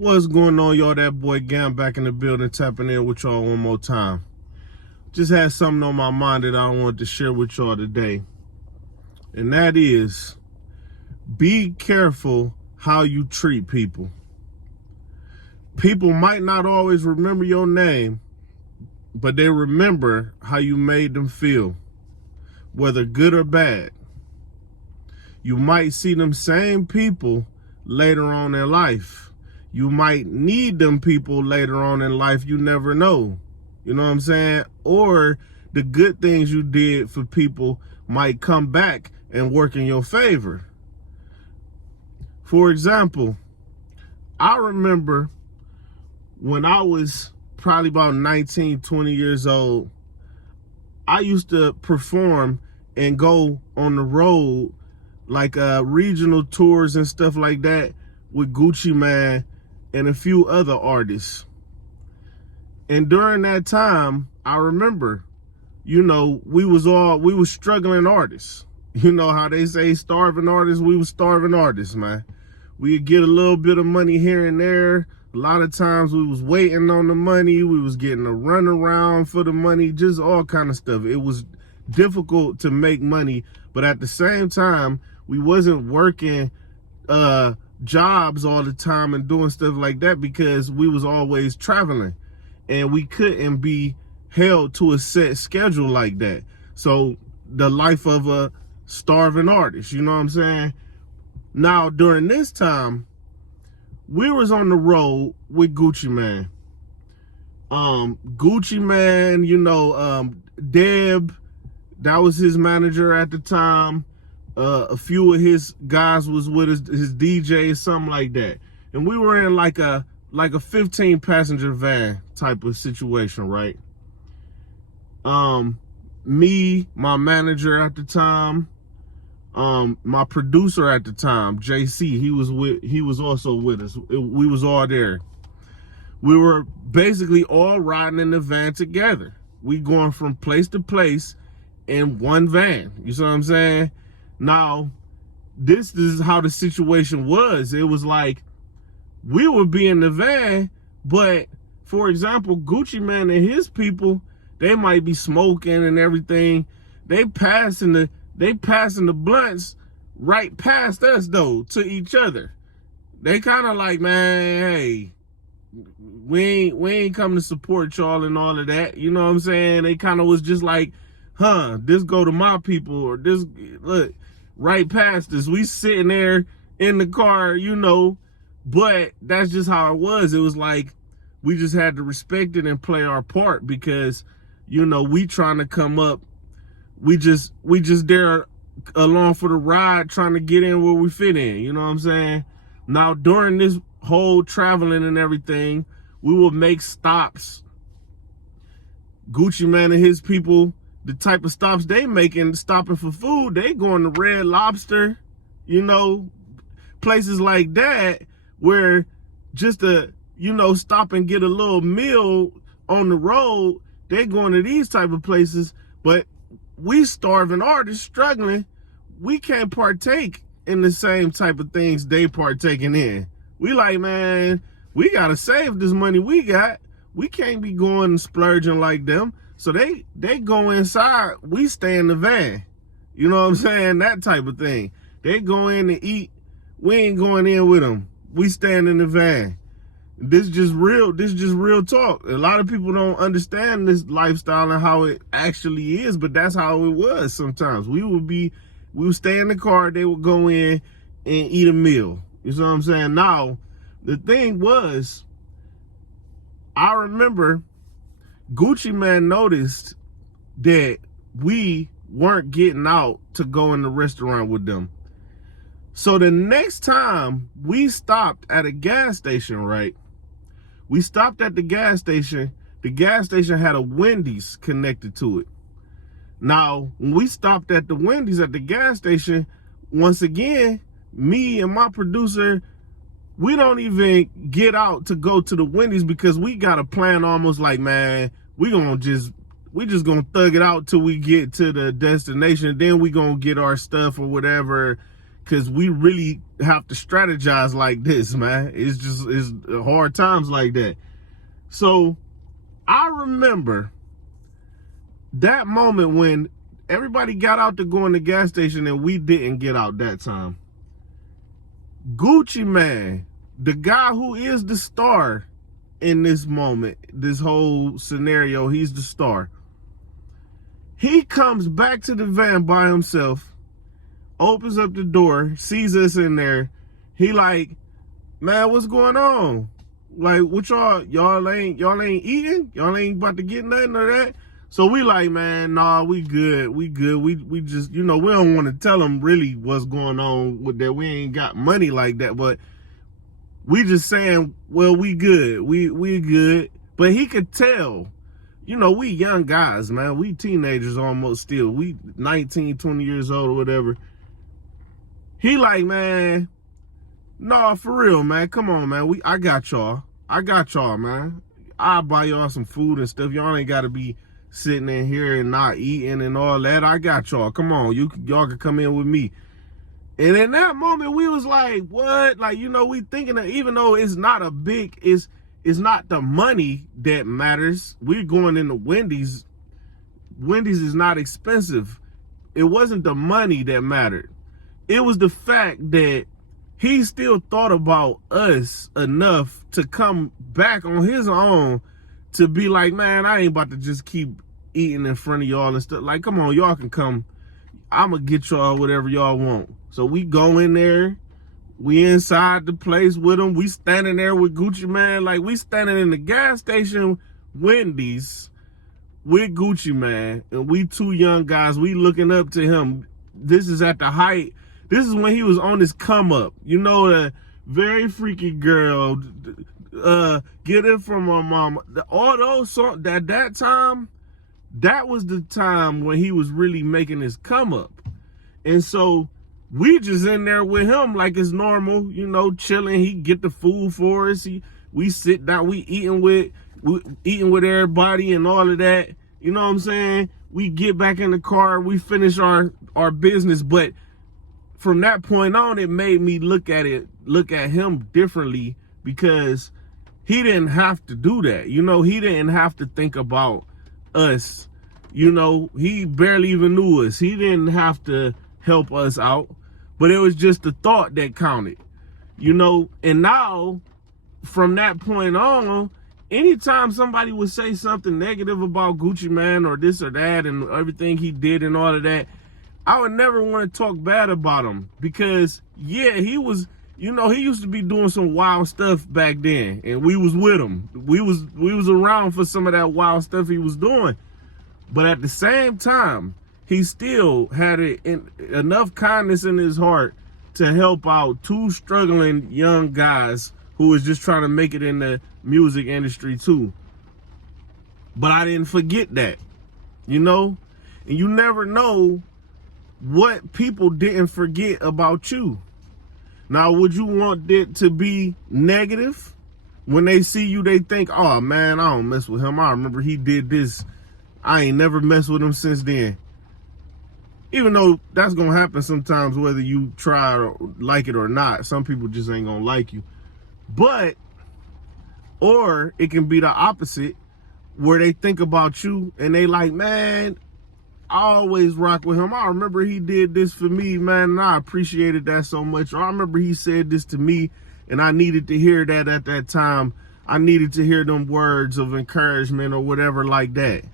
What's going on, y'all? That boy Gam back in the building, tapping in with y'all one more time. Just had something on my mind that I wanted to share with y'all today. And that is, be careful how you treat people. People might not always remember your name, but they remember how you made them feel, whether good or bad. You might see them same people later on in life. You might need them people later on in life. You never know. You know what I'm saying? Or the good things you did for people might come back and work in your favor. For example, I remember when I was probably about 19, 20 years old, I used to perform and go on the road, like regional tours and stuff like that, with Gucci Mane and a few other artists. And during that time, I remember, we was struggling artists. You know how they say starving artists? We was starving artists, man. We'd get a little bit of money here and there. A lot of times we was waiting on the money. We was getting a runaround for the money, just all kind of stuff. It was difficult to make money, but at the same time, we wasn't working jobs all the time and doing stuff like that because we was always traveling and we couldn't be held to a set schedule like that. So the life of a starving artist, you know what I'm saying? Now, during this time, we was on the road with Gucci Mane. Gucci Mane, Deb, that was his manager at the time. A few of his guys was with us, his DJ, something like that. And we were in like a 15 passenger van type of situation, right? Me, my manager at the time, my producer at the time, JC, he was also with us. We was all there. We were basically all riding in the van together. We going from place to place in one van. You see what I'm saying? Now, this is how the situation was. It was like we would be in the van, but for example, Gucci Mane and his people, they might be smoking and everything. They passing the blunts right past us though, to each other. They kind of like, man, hey, we ain't come to support y'all and all of that. You know what I'm saying? They kind of was just like, this go to my people, or this, look, right past us. We sitting there in the car, but that's just how it was. It was like, we just had to respect it and play our part because, we trying to come up. We just there along for the ride, trying to get in where we fit in. You know what I'm saying? Now, during this whole traveling and everything, we would make stops. Gucci Mane and his people, the type of stops they making, stopping for food, they going to Red Lobster, places like that, where just to, stop and get a little meal on the road, they going to these type of places. But we starving artists, struggling, we can't partake in the same type of things they partaking in. We like, man, we gotta save this money we got. We can't be going and splurging like them. So they go inside, we stay in the van. You know what I'm saying? That type of thing. They go in to eat, we ain't going in with them. We stand in the van. This is just real talk. A lot of people don't understand this lifestyle and how it actually is, but that's how it was sometimes. We would stay in the car, they would go in and eat a meal. You know what I'm saying? Now, the thing was, I remember Gucci Mane noticed that we weren't getting out to go in the restaurant with them. So the next time we stopped at a gas station, right? We stopped at the gas station. The gas station had a Wendy's connected to it. Now, when we stopped at the Wendy's at the gas station, once again, me and my producer, we don't even get out to go to the Wendy's because we got a plan almost like, man, we just gonna thug it out till we get to the destination. Then we gonna get our stuff or whatever, because we really have to strategize like this, man. It's hard times like that. So I remember that moment when everybody got out to go in the gas station and we didn't get out that time. Gucci Mane, the guy who is the star in this moment, this whole scenario, he's the star. He comes back to the van by himself, opens up the door, sees us in there. He like, man, what's going on? Like, what y'all ain't eating? Y'all ain't about to get nothing or that? So we like, man, nah, we good. We just, we don't want to tell them really what's going on with that. We ain't got money like that, but we just saying, well, we good. We good. But he could tell, we young guys, man. We teenagers almost still. We 19, 20 years old or whatever. He like, man, nah, for real, man. Come on, man. I got y'all. Man. I'll buy y'all some food and stuff. Y'all ain't got to be sitting in here and not eating and all that. I got y'all. Come on. Y'all can come in with me. And in that moment, we was like, what? Like, we thinking that even though it's not it's not the money that matters. We're going into Wendy's. Wendy's is not expensive. It wasn't the money that mattered. It was the fact that he still thought about us enough to come back on his own to be like, man, I ain't about to just keep eating in front of y'all and stuff. Like, come on, y'all can come. I'm going to get y'all whatever y'all want. So we go in there. We inside the place with him. We standing there with Gucci Mane. Like, we standing in the gas station, Wendy's, with Gucci Mane. And we two young guys, we looking up to him. This is at the height. This is when he was on his come up. The very freaky girl, get it from my mama. All those songs, that time, that was the time when he was really making his come up. And so we just in there with him like it's normal, chilling. He get the food for us. We sit down, we eating with everybody and all of that. You know what I'm saying? We get back in the car, we finish our business, but from that point on, it made me look at him differently because he didn't have to do that. He didn't have to think about us. He barely even knew us. He didn't have to help us out, but it was just the thought that counted, and now from that point on, anytime somebody would say something negative about Gucci Mane or this or that and everything he did and all of that, I would never want to talk bad about him because, yeah, he was, he used to be doing some wild stuff back then, and we was with him. We was around for some of that wild stuff he was doing. But at the same time, he still had enough kindness in his heart to help out two struggling young guys who was just trying to make it in the music industry too. But I didn't forget that, and you never know what people didn't forget about you. Now, would you want it to be negative? When they see you, they think, oh man, I don't mess with him. I remember he did this. I ain't never messed with him since then. Even though that's gonna happen sometimes, whether you try or like it or not. Some people just ain't gonna like you. Or it can be the opposite, where they think about you and they like, man, I always rock with him. I remember he did this for me, man, and I appreciated that so much. Or I remember he said this to me, and I needed to hear that at that time. I needed to hear them words of encouragement or whatever like that.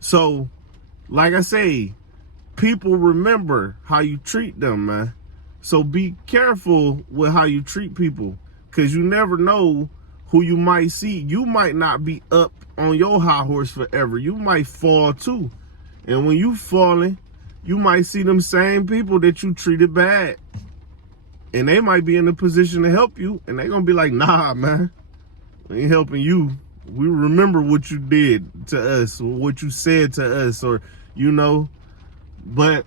So, like I say, people remember how you treat them, man. So be careful with how you treat people, because you never know who you might see. You might not be up on your high horse forever. You might fall too. And when you falling, you might see them same people that you treated bad. And they might be in a position to help you. And they're going to be like, nah, man, we ain't helping you. We remember what you did to us, or what you said to us, or, But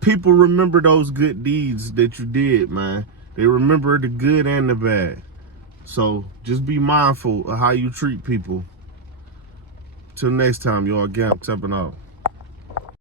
people remember those good deeds that you did, man. They remember the good and the bad. So just be mindful of how you treat people. Till next time, y'all. Again, I'm stepping out.